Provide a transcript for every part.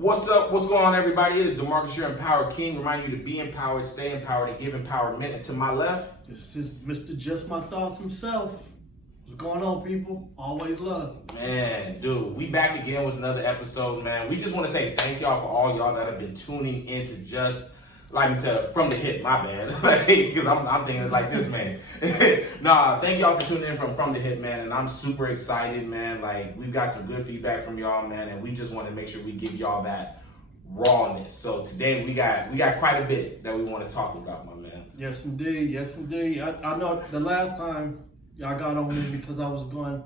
What's up? What's going on, everybody? It is DeMarcus, your Empowered King, reminding you to be empowered, stay empowered, and give empowerment. And to my left, this is Mr. Just My Thoughts himself. What's going on, people? Always love. Man, dude, we back again with another episode, man. We just want to say thank y'all for all y'all that have been tuning in to From the Hip, my bad. Because I'm thinking it's like this, man. Thank y'all for tuning in from the Hip, man. And I'm super excited, man. Like, we've got some good feedback from y'all, man. And we just want to make sure we give y'all that rawness. So today we got quite a bit that we want to talk about, my man. Yes, indeed. Yes, indeed. I know the last time y'all got on me because I was going,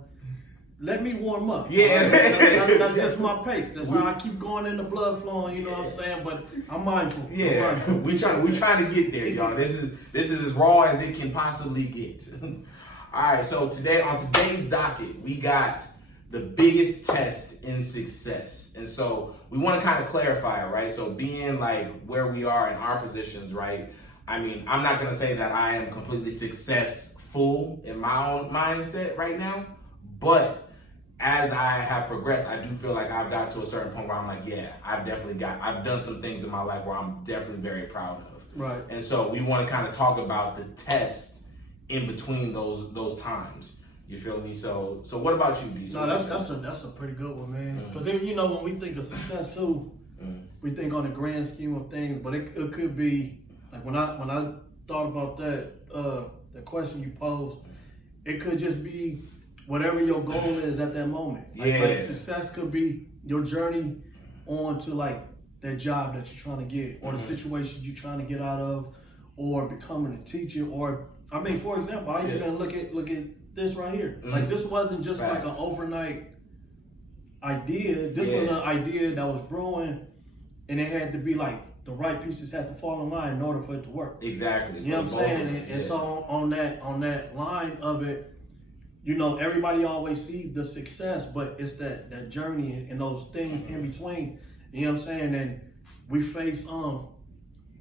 let me warm up. Yeah. That's just my pace. That's how I keep going in the blood flowing, you know what I'm saying? But I'm mindful. Yeah. We trying to get there, y'all. This is as raw as it can possibly get. All right, so on today's docket, we got the biggest test in success. And so we want to kind of clarify it, right? So being like where we are in our positions, right? I mean, I'm not going to say that I am completely successful in my own mindset right now, but as I have progressed, I do feel like I've got to a certain point where I'm like, yeah, I've done some things in my life where I'm definitely very proud of. Right. And so we want to kind of talk about the test in between those times. You feel me? So what about you, B? No, that's a pretty good one, man. Because when we think of success too, we think on the grand scheme of things, but it could be like when I thought about that the question you posed, it could just be whatever your goal is at that moment. Like success could be your journey on to like that job that you're trying to get, or the situation you're trying to get out of, or becoming a teacher, or I mean, for example, I even look at this right here. Like this wasn't just like an overnight idea. This was an idea that was brewing, and it had to be like the right pieces had to fall in line in order for it to work. Exactly. You know what I'm saying? And so on that line of it, you know, everybody always see the success, but it's that journey and those things in between. You know what I'm saying? And we face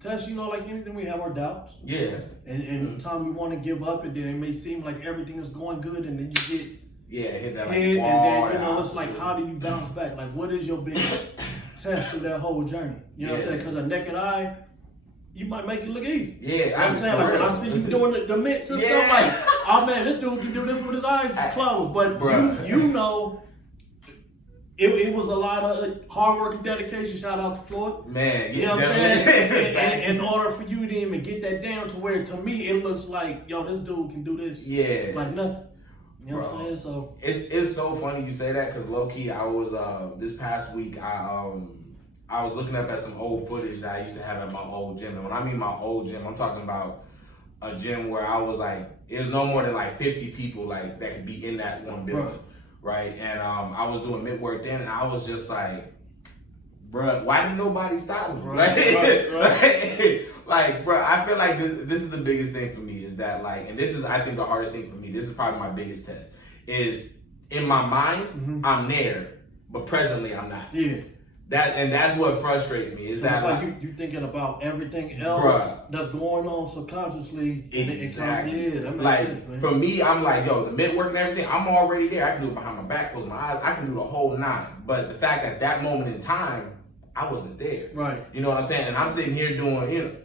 tests, you know, like anything, we have our doubts. Yeah. And time we want to give up, and then it may seem like everything is going good, and then you get hit that hit, like and then it's like, how do you bounce back? Like, what is your big test of that whole journey? You know what I'm saying? Because a naked eye, you might make it look easy. Yeah, you know what I'm saying? Like when I see you doing the mix and stuff, like, oh man, this dude can do this with his eyes closed. But you know, it was a lot of hard work and dedication. Shout out to Floyd. Man, you know what I'm saying? And in order for you to even get that down to where, to me, it looks like, yo, this dude can do this. Yeah. Like nothing. You know what I'm saying? So it's so funny you say that, because low key I was this past week I was looking up at some old footage that I used to have at my old gym. And when I mean my old gym, I'm talking about a gym where I was like, it was no more than like 50 people like that could be in that one building, right? And I was doing mid work then, and I was just like, bruh, why did nobody stop me? Right. Like, bruh, I feel like this is the biggest thing for me, is that like, and this is, I think, the hardest thing for me. This is probably my biggest test, is in my mind, I'm there, but presently I'm not. Yeah. That's what frustrates me, is that it's like you thinking about everything else that's going on subconsciously. Exactly. That makes like sense, man. For me, I'm like, yo, the mid work and everything, I'm already there. I can do it behind my back, close my eyes. I can do the whole nine. But the fact that moment in time, I wasn't there. Right. You know what I'm saying? And I'm sitting here doing, you know,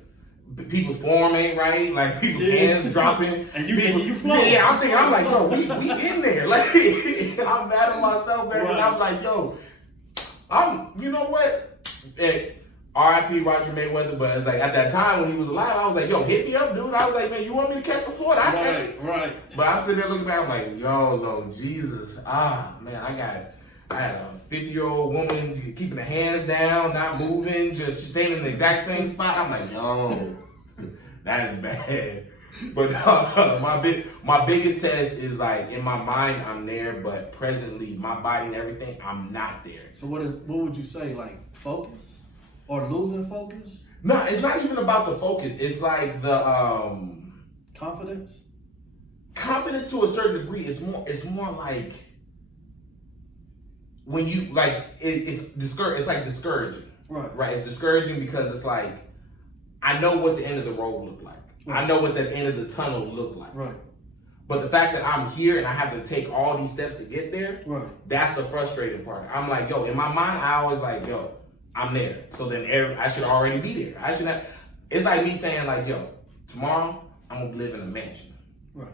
people's form ain't right, like people's hands dropping, and you float. Yeah, I'm like, yo, we in there. Like, I'm mad at myself, man. Right. I'm like, yo, you know what? R.I.P. Roger Mayweather, but it's like at that time when he was alive, I was like, yo, hit me up, dude. I was like, man, you want me to catch the Floyd? I catch it. Right. But I'm sitting there looking back, I'm like, yo, Lord Jesus. Man, I had a 50-year-old woman keeping her hands down, not moving, just staying in the exact same spot. I'm like, yo, that's bad. But my biggest test is like, in my mind, I'm there, but presently, my body and everything, I'm not there. So what would you say, like focus or losing focus? No, it's not even about the focus. It's like the confidence. Confidence to a certain degree. It's more like when you like it's like discouraging. Right. It's discouraging because it's like, I know what the end of the road looked like. I know what the end of the tunnel looked like. Right. But the fact that I'm here and I have to take all these steps to get there, right, that's the frustrating part. I'm like, yo, in my mind, I always like, yo, I'm there. So then I should already be there. I should not. It's like me saying like, yo, tomorrow I'm gonna live in a mansion. Right.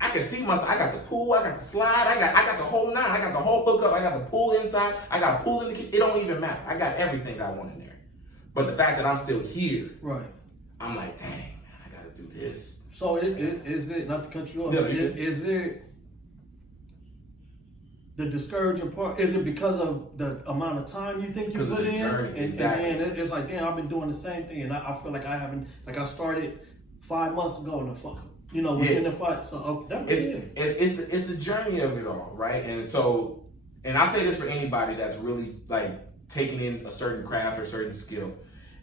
I can see myself. I got the pool. I got the slide. I got the whole nine. I got the whole hookup. I got the pool inside. I got a pool in the kitchen. It don't even matter. I got everything that I want in there. But the fact that I'm still here, right? I'm like, dang, man, I gotta do this. So is it not to cut you off? Yeah, is it the discouraging part? Is it because of the amount of time you think you put in? Journey, exactly. And it's like, damn, I've been doing the same thing, and I feel like I haven't. Like I started 5 months ago, and within the fight. So it's the journey of it all, right? And so, and I say this for anybody that's really like taking in a certain craft or a certain skill.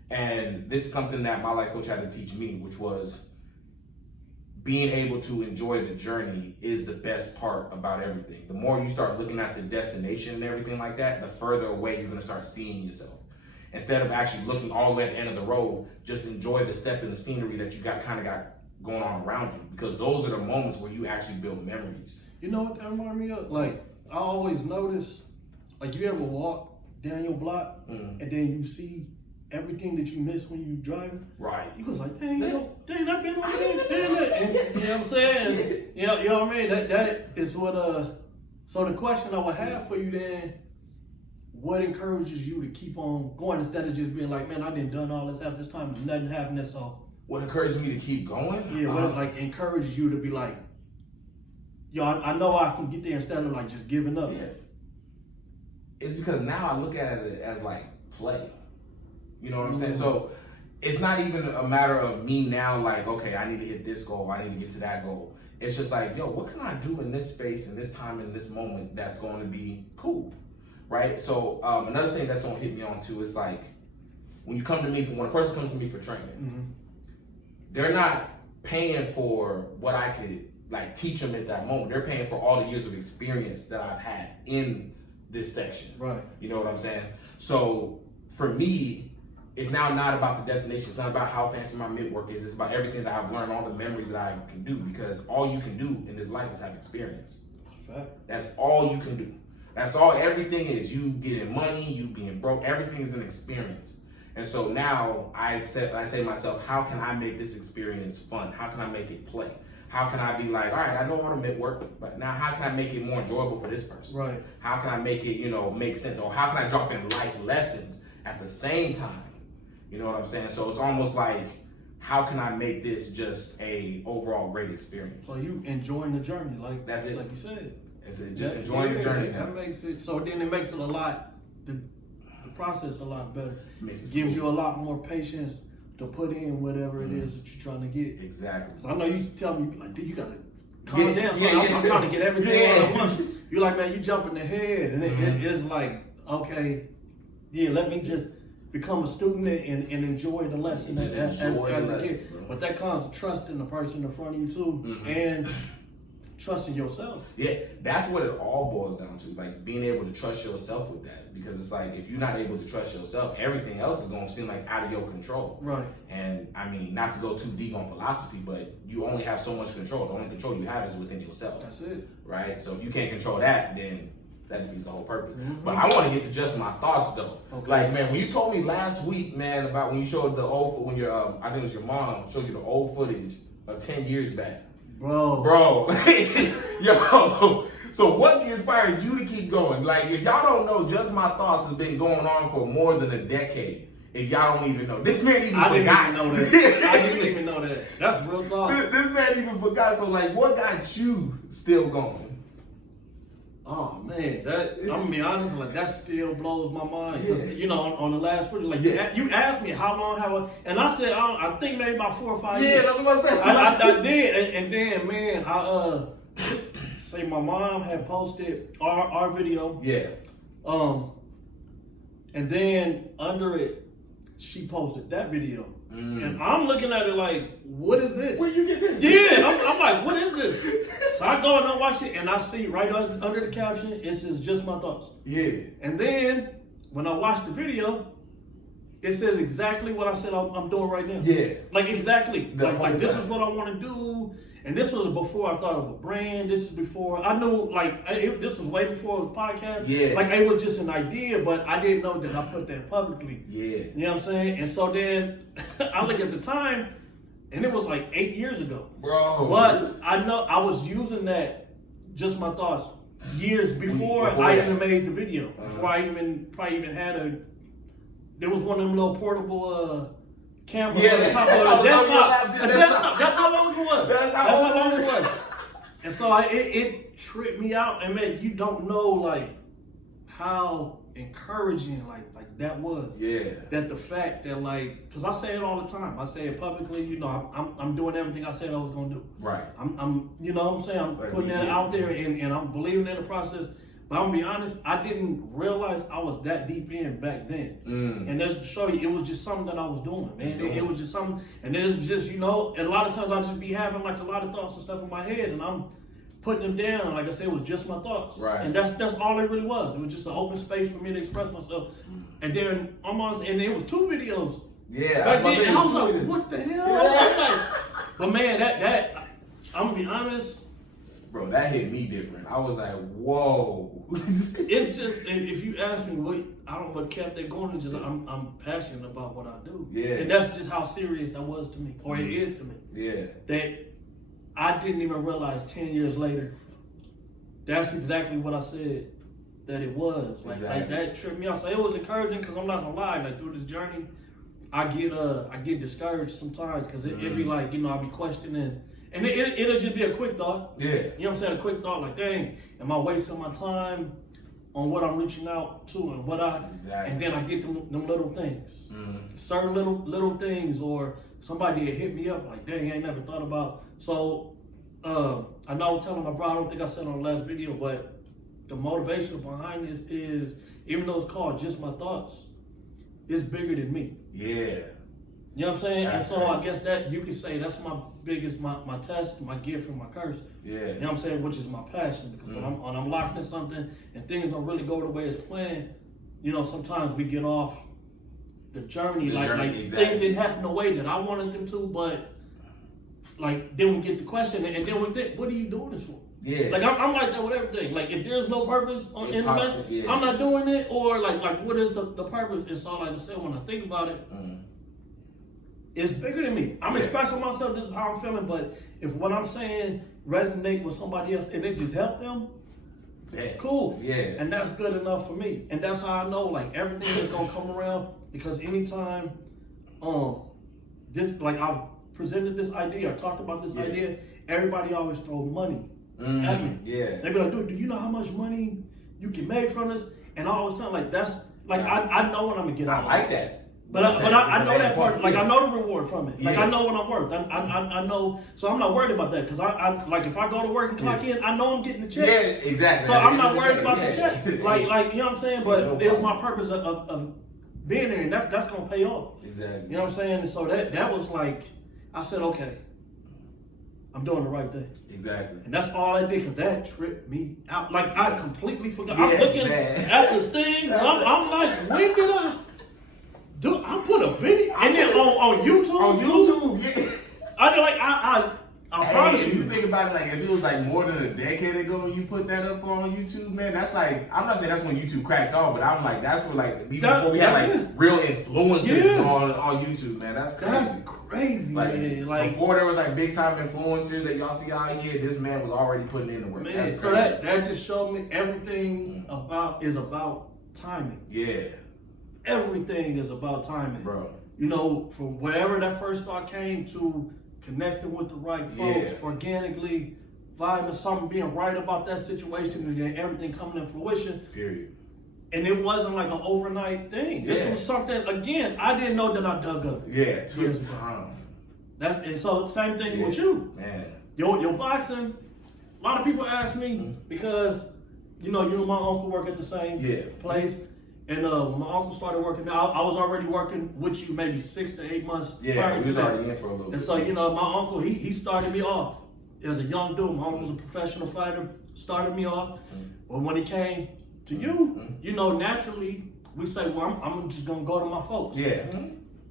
And this is something that my life coach had to teach me, which was being able to enjoy the journey is the best part about everything. The more you start looking at the destination and everything like that, the further away you're gonna start seeing yourself. Instead of actually looking all the way at the end of the road, just enjoy the step in the scenery that you got going on around you, because those are the moments where you actually build memories. You know what that reminds me of? Like, I always notice, like, you ever walk down your block and then you see everything that you missed when you driving? Right. You was like, dang, that been on there. You know what I'm saying? You know what I mean? That is what, so the question I would have for you then, what encourages you to keep on going instead of just being like, man, I done all this after this time and nothing happened, that's all. What encourages me to keep going? Yeah, what like encourages you to be like, yo, I know I can get there instead of like just giving up. Yeah. It's because now I look at it as like play. You know what I'm saying? So it's not even a matter of me now like, okay, I need to hit this goal, I need to get to that goal. It's just like, yo, what can I do in this space, in this time, in this moment that's going to be cool, right? So another thing that's gonna hit me on too is like, when a person comes to me for training, they're not paying for what I could like teach them at that moment. They're paying for all the years of experience that I've had in this section. Right. You know what I'm saying? So for me, it's now not about the destination. It's not about how fancy my mid work is. It's about everything that I've learned, all the memories that I can do, because all you can do in this life is have experience. That's a fact. That's all you can do. That's all everything is. You getting money, you being broke, everything is an experience. And so now I say to myself, how can I make this experience fun? How can I make it play? How can I be like, all right, I know how to mid work, but now how can I make it more enjoyable for this person? Right. How can I make it, make sense? Or how can I drop in life lessons at the same time? You know what I'm saying? So it's almost like, how can I make this just a overall great experience? So you enjoying the journey, like that's it. Like you said. It's just enjoying the journey now. That makes it. So then it makes it the process a lot better. Gives you a lot more patience to put in whatever it is that you're trying to get. Exactly. So I know you used to tell me like, dude, you gotta calm down. I'm trying to get everything all at once. You're like, man, you jumping ahead, and it's like, okay, let me just become a student and enjoy the lesson as a kid. But that comes trust in the person in front of you too, and trusting yourself. Yeah, that's what it all boils down to, like being able to trust yourself with that. Because it's like, if you're not able to trust yourself, everything else is gonna seem like out of your control. Right. And I mean, not to go too deep on philosophy, but you only have so much control. The only control you have is within yourself. That's it. Right? So if you can't control that, then that defeats the whole purpose. But I want to get to just my thoughts though. Okay. Like, man, when you told me last week, man, about when you showed the old, when your I think it was your mom showed you the old footage of 10 years back. Bro. Yo. So what inspired you to keep going? Like, if y'all don't know, Just My Thoughts has been going on for more than a decade. If y'all don't even know. This man even forgot. I didn't even know that. That's real talk. This man even forgot. So like, what got you still going? Oh man, I'm gonna be honest, like that still blows my mind. Yeah. On the last footage, like you asked me how long have I, and I said I think maybe about 4 or 5 years. Yeah, that's what I said. I did, and then man, I say my mom had posted our video. Yeah. And then under it, she posted that video. And I'm looking at it like, what is this? Where you get this? Yeah, I'm like, what is this? So I go and I watch it, and I see right under the caption, it says Just My Thoughts. Yeah. And then when I watch the video, it says exactly what I said I'm doing right now. Yeah. Like exactly. Like this is what I want to do. And this was before I thought of a brand. This is before I knew, this was way before the podcast. Yeah. Like, it was just an idea, but I didn't know that I put that publicly. Yeah. You know what I'm saying? And so then I look at the time, and it was like 8 years ago. Bro. But I know I was using that, just my thoughts, years before Before I that. even made the video. Before I probably even had there was one of them little portable cameras on the top of the desktop. That's how long it was. That's how long it was. And so it tripped me out, and man, you don't know like how encouraging like that was. Yeah. That the fact that like, cause I say it all the time. I say it publicly. You know, I'm doing everything I said I was gonna do. Right. I'm you know what I'm saying? I'm Like, putting that out there, and I'm believing in the process. But I'm gonna be honest, I didn't realize I was that deep in back then. And that's to show you, it was just something that I was doing, man. It was just something, and it's just, you know, and a lot of times I just be having like a lot of thoughts and stuff in my head, and I'm putting them down. Like I said, it was just my thoughts. Right. And that's all it really was. It was just an open space for me to express myself. And then and it was 2 videos. Yeah. Back That's then, and I was like, what? what the hell? But man, that I'm gonna be honest. Bro, that hit me different. I was like, whoa. It's just, if you ask me what kept it going, it's just I'm passionate about what I do. Yeah. And that's just how serious that was to me, or it is to me. Yeah. That I didn't even realize 10 years later, that's exactly what I said that it was. Like that tripped me out. So it was encouraging, because I'm not gonna lie, like through this journey, I get discouraged sometimes, because it be like, you know, I'll be questioning. And it'll just be a quick thought. Yeah. You know what I'm saying? A quick thought, like, dang, am I wasting my time on what I'm reaching out to and what Exactly. and then I get them little things. Certain little things, or somebody that hit me up like, dang, I ain't never thought about. So I know I was telling my brother, I don't think I said on the last video, but the motivation behind this is, even though it's called Just My Thoughts, it's bigger than me. Yeah. You know what I'm saying? That's and so crazy. I guess that you could say that's my biggest, my test, my gift, and my curse. Yeah. You know what I'm saying? Which is my passion. Because when I'm locked in something and things don't really go the way it's planned, you know, sometimes we get off the journey. Things didn't happen the way that I wanted them to, but like then we get the question, and then we think, what are you doing this for? Yeah. Like I'm like that with everything. Like if there's no purpose in the mess, I'm not doing it, or like what is the purpose? And so like I said, when I think about it, it's bigger than me. I'm expressing myself, this is how I'm feeling, but if what I'm saying resonate with somebody else and it just help them, cool. Yeah. And that's good enough for me. And that's how I know like everything is gonna come around, because anytime this, like I've presented this idea, I talked about this idea, everybody always throw money at me. Yeah. They be like, dude, do you know how much money you can make from this? And I always tell them, like, that's like I know what I'm gonna get out of it. I like that. But I know that part. Like I know the reward from it. Like I know what I'm worth. I know. So I'm not worried about that, because I like if I go to work and clock in, I know I'm getting the check. Yeah, exactly. So I'm not worried about the check. Like you know what I'm saying. But no it's problem. my purpose of being there, and that's gonna pay off. Exactly. You know what I'm saying. And so that was like, I said, okay, I'm doing the right thing. Exactly. And that's all I did, because that tripped me out. Like I completely forgot. Yeah, I'm looking man. at the things. I'm like, when did I? Dude, I put a video, and then on YouTube. On YouTube, yeah. I promise If you. you think about it, like if it was like more than a decade ago when you put that up on YouTube, man, that's like, I'm not saying that's when YouTube cracked off, but I'm like, that's when like before we had like real influencers on YouTube, man. That's crazy. That's crazy, man. Like before there was like big time influencers that y'all see out here, this man was already putting in the work. man, That's so crazy. that just showed me everything is about timing. Yeah, Everything is about timing, bro. You know, from wherever that first thought came to connecting with the right folks, organically vibing something, being right about that situation, and then everything coming to fruition. Period. And it wasn't like an overnight thing. This was something, again, I didn't know that I dug up. Yeah, Years ago. And so same thing with you. Man. Your boxing, a lot of people ask me, because you know, you and my uncle work at the same place. And when my uncle started working, I was already working with you maybe 6 to 8 months prior we to was that. already in for a little bit. And so, you know, my uncle, he started me off as a young dude. My uncle was a professional fighter, started me off. But when he came to you, you know, naturally, we say, well, I'm just going to go to my folks. Yeah.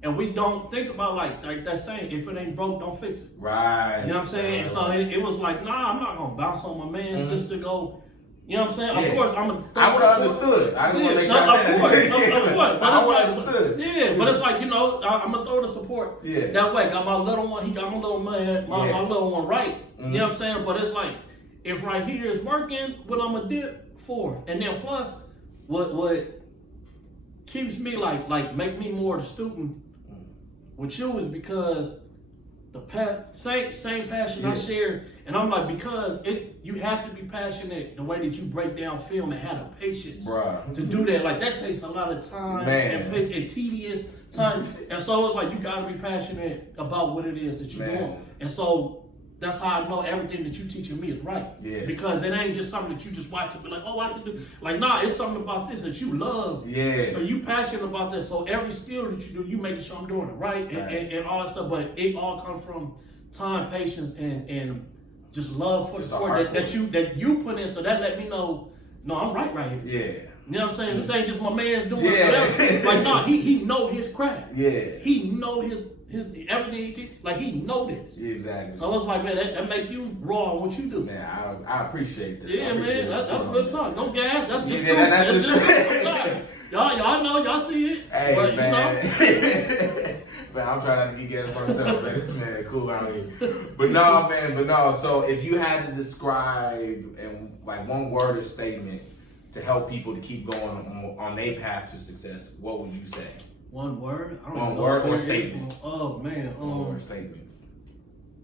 And we don't think about like that saying, if it ain't broke, don't fix it. Right. You know what I'm saying? And so it was like, nah, I'm not gonna bounce on my man just to go. You know what I'm saying? Yeah. Of course, I'm a. I would have understood. I didn't want to make sure I said Of course. But I would have it's like, understood. yeah, but it's like, you know, I'm gonna throw the support that way. Got my little one, he got my little man, my little one right. You know what I'm saying? But it's like, if right here is working, what I'm gonna dip for, and then plus, what keeps me like make me more the student with you is because the same passion I share, and I'm like, because you have to be passionate the way that you break down film and have the patience to do that. Like that takes a lot of time and tedious time, and so it's like you gotta be passionate about what it is that you're doing, and so that's how I know everything that you're teaching me is right. Yeah. Because it ain't just something that you just watch and be like, oh, I can do. Like, nah, it's something about this that you love. Yeah. So you passionate about this. So every skill that you do, you making sure I'm doing it right and all that stuff. But it all comes from time, patience, and just love for the sport that you put in. So that let me know, no, I'm right here. Yeah. You know what I'm saying? This ain't just my man's doing whatever. Like, nah, he know his craft. Yeah. He know his everything he know this. Yeah, exactly. So it's like, man, that make you raw on what you do. Man, I appreciate that. Yeah, man, that's good talk. No gas, that's just true. That's just true. Y'all know, y'all see it. Hey, but, man. You know. Man, I'm trying not to get gas myself, man. This man cool out here. But no. So if you had to describe in like one word or statement to help people to keep going on their path to success, what would you say? One word? I don't know. One word or statement. Oh man. One word statement.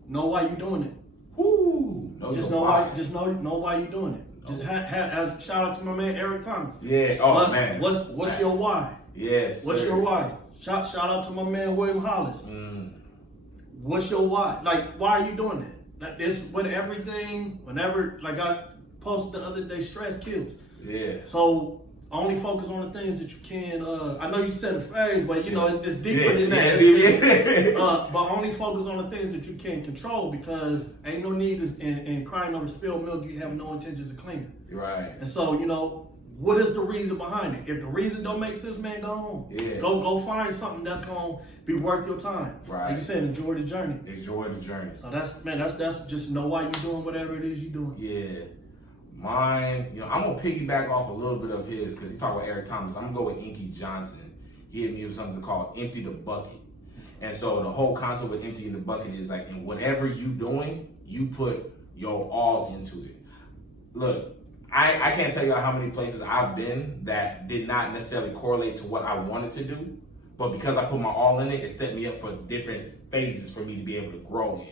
Know why you doing it. Woo. Just know why. Just know why you doing it. Just have shout out to my man Eric Thomas. Yeah. Oh man. What's your why? Yes. What's your why? Shout out to my man William Hollis. What's your why? Like, why are you doing that? Like, this with everything. Whenever, like I posted the other day, stress kills. Yeah. So only focus on the things that you can. I know you said a phrase, but you know it's deeper than that. But only focus on the things that you can control, because ain't no need in crying over spilled milk. You have no intentions of cleaning. Right. And so you know, what is the reason behind it? If the reason don't make sense, man, go home. Yeah. Go find something that's gonna be worth your time. Right. Like you said, enjoy the journey. Enjoy the journey. So that's just know why you're doing whatever it is you're doing. Yeah. Mine, you know, I'm gonna piggyback off a little bit of his because he's talking about Eric Thomas. I'm gonna go with Inky Johnson. He hit me with something called empty the bucket. And so the whole concept with emptying the bucket is like, in whatever you doing, you put your all into it. Look, I can't tell you how many places I've been that did not necessarily correlate to what I wanted to do, but because I put my all in it, it set me up for different phases for me to be able to grow in.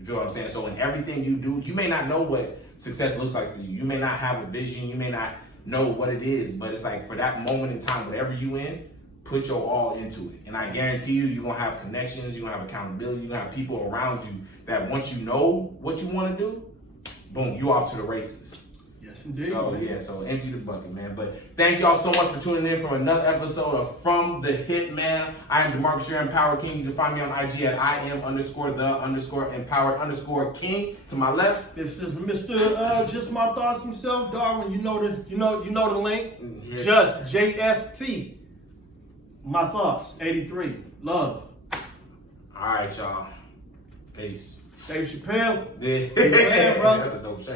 You feel what I'm saying? So in everything you do, you may not know what success looks like for you. You may not have a vision. You may not know what it is, but it's like for that moment in time, whatever you in, put your all into it. And I guarantee you're going to have connections. You're going to have accountability. You're going to have people around you that once you know what you want to do, boom, you off to the races. Yes, indeed. So empty the bucket, man. But thank y'all so much for tuning in from another episode of From the Hip Man. I am DeMarcus, your Empowered King. You can find me on IG at IM_the_empowered_king. To my left, this is Mr. Just My Thoughts himself, Darwin. You know the link. Yes. Just JST. My Thoughts 83. Love. All right, y'all. Peace. Dave Chappelle. Yeah. That's a dope shit.